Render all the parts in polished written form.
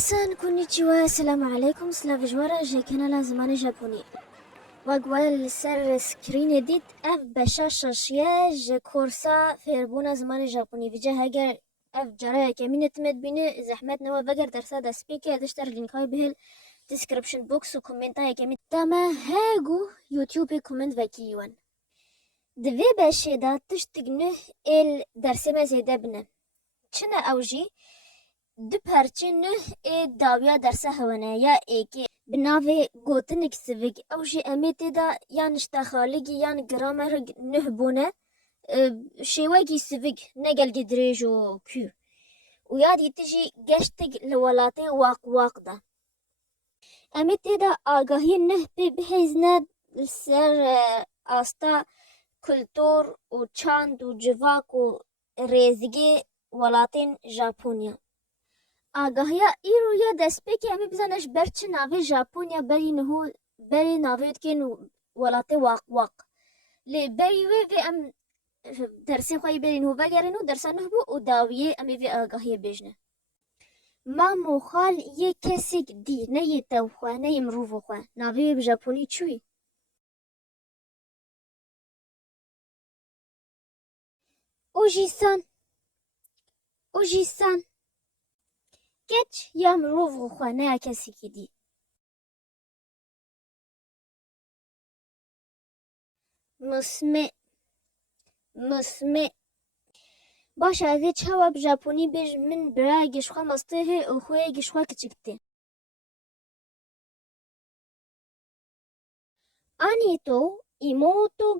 San konnichiwa, assalamu alaikum, slavjwara jekana زمان ژاپنی. وگوال سر سکرین دید اف بشاششیه جکورسا فیربونا زمان ژاپنی ویجه هگر اف جرای کمینه تمد بینه زحمت نوا وگر درصد اسپیکر دشتر لینک های بهل دیسکریپشن بوکس و کومنت های کمی تمه هاگو یوتیوب کومنت وکیوان دوی بشه دا تشتگنه ال درسه مزیده بنه چنه اوجی دو پرچه نه داویا درسه هونه یا ایکی بناوی گوتنک سویگ اوشی امیتی دا یا نشتا خالگی یا گرامر نه بونه شیوگی سویگ نگلگی دریج و کیو و یا دیتیجی گشتگ لولاتی واق دا امیتی دا آگاهی نه بحیزنه سر آستا کلتور و چاند و جواک و ریزگی ولاتین ژاپونیا آگاهی ایرو یا دسپیکی امی بزنش برچه ناوی ژاپونیا بری ناوید که ولاتی واق لی بری وی ام درسی خواهی بری نو بگرنو درسا نه بو و داویه امی وی آگاهی بجنه ما مخال یه کسی دی نه یه توخواه نه یه مروفو خواه ناوی به ژاپونی چوی؟ اوژیسان گچ یا مروفو خواه نه کسی که دی مسمع باشه از چه ژاپنی بیش من برای گشخوا ماسته او خوی گشخوا کچکته آنیتو ایموتو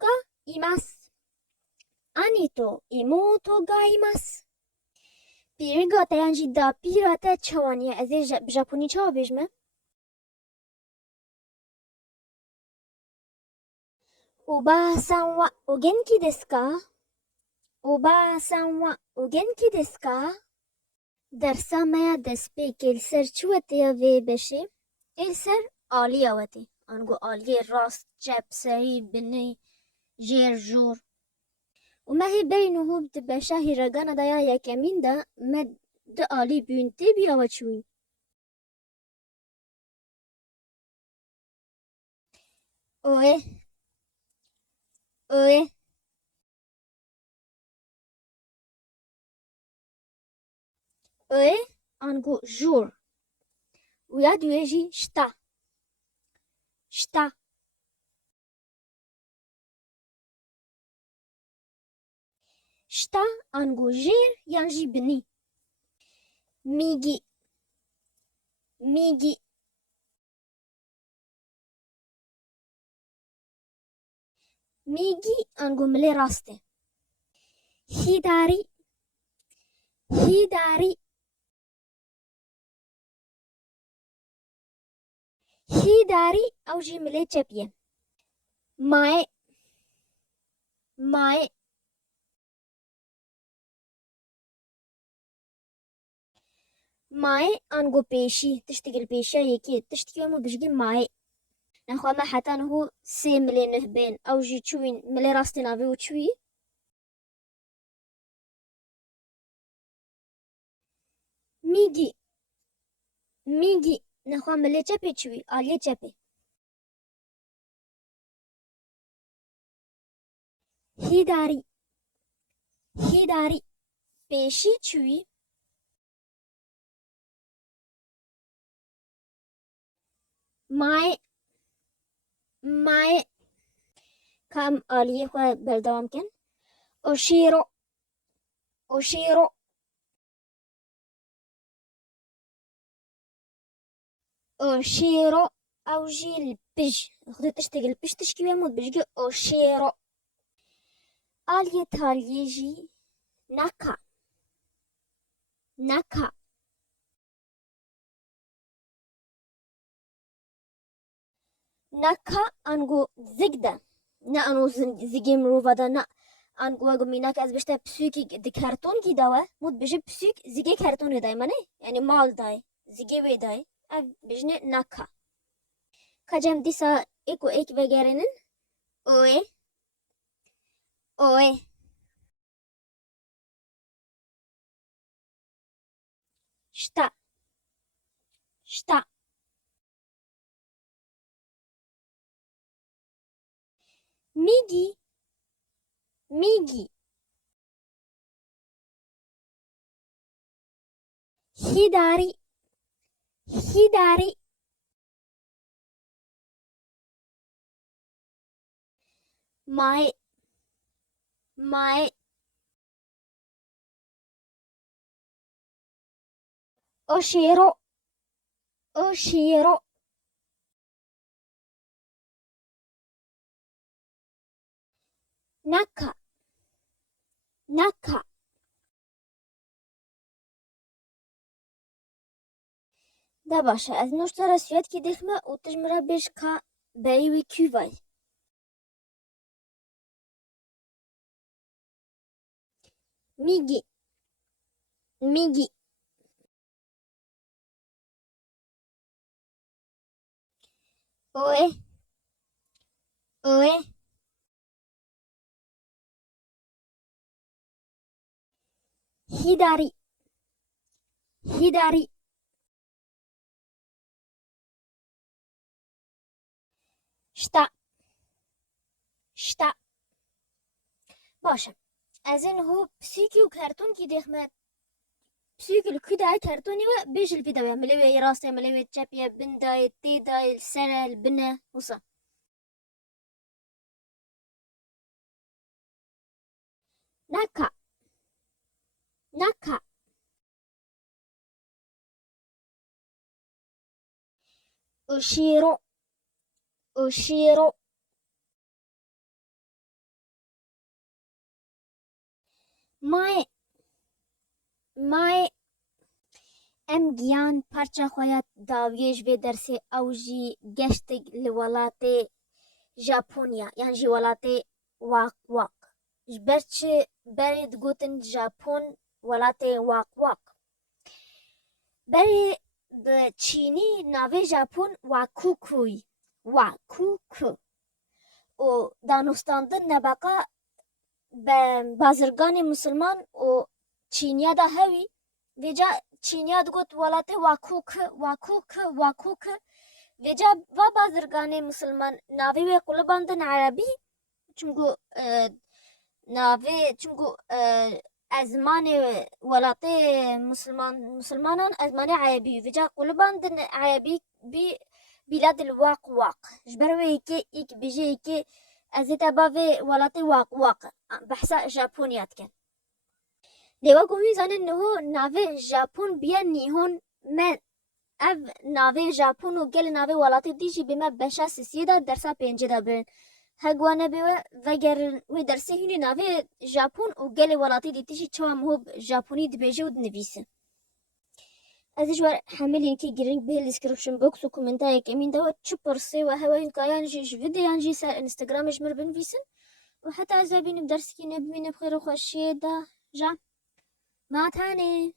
گا ایماس پیرگا تیانجی دا پیراتا چوانی از ژاپنی چه بیش من اوبا-سان وا اوگنکی دسو کا درسا میا دسپی کلسر چوتی یا وی بشه السر عالی آوتی آنگو عالی راست چپ سری بنی جیر جور و ما هی بینو هو بتبشا هیرگانا دایا یکمین دا مد دو عالی بینتی بیا و چوین اوه آنگو جور و یا دویجی شتا آنگو جیر یانجی بنی میگی آنگو ملی راسته هیداری اوجی ملی چپیه مای آنگو پیشی تشتگل پیشی یکی تشتگل مو بجگی مای نخواه ما حتی نهو سی ملی نهبین اوجی چوین ملی راسته ناوی و چوی میگی نخواه ملی چپی چوی آلی چپی هیداری پیشی چوی مای کام آلیه خواه بردوام کن اوشیرو اوجی البج خدو تشتغل البج تشكي ويمود بجي اوشيرو آلیه تالیه جی ناکا آنگو زگده نه آنو زگی مروفا دا نه آنگو اگو میناک از بشته پسوکی دی کرتون کی داوه مود بجی پسوک زگی کرتون دای منه یعنی مال دای زگی وی دای اف بجنه ناکا کجم دیسا ایک وگرنن اوه شتا شتا میگی میگی هیداری هیداری مای مای اوشیرو اوشیرو نکا نکا ده باشه از نوشتر سویت کی دخمه او تجمره بیش که بریوی کیوای میگی میگی اوه اوه هیداری هیداری شتا شتا باشه از این هو پسیکی و کرتون کی دخمه پسیکی لکوده کرتونی و بیش الفيديو ملوي راسي ملوي تشابيا بنداي تيداي السنة البنة وصا نكا نكا أشيرو أشيرو ماي ماي ام گیان پرچه خویت داویش به درس اوجی گشت لولات ژاپونیا یعنی جی ولات واق واق جبرچ برید گوتن ژاپون ولات واق واق بری به چینی ناوی ژاپون واکوکوی واکوکو و دانستاندن نبقا به بازرگان مسلمان و چینیا دا هوی ویجا چینیا دگوت ولات واکوک واکوک واکوک ویجا و بازرگان مسلمان ناوی و قلباندن عربی چونگو ناوی چونگو ازمان ولات مسلمانان ازمان عربی ویجا قلباندن عربی بی بلاد الواق واق جبروي كي إيك بيجي كي أزيتا بافي ولاتي واق واق بحثا ژاپونيات كان ديوا قومي زان إنه ناوي ژاپون بيا نيهون من اف ناوي ژاپون و گل ناوي ولاتي ديجي بما بشا سيدا درسا پنجه دا بين هگوانه بيوا وگر وي درسي هني ناوي ژاپون و گل ولاتي دي تيجي چوا مهوب ژاپوني دبيجي و دنويسه ازش ور حملين كي جرينج به الديسكربشن بوكس وكومنتاي كمين دوت تشبرسي وهواين كايان جيش فيديو ينجي سار انستغرام يجمر بنفيسن وحتى عزابين بدرسكي نبمين بخير وخوشي دا جا ما تاني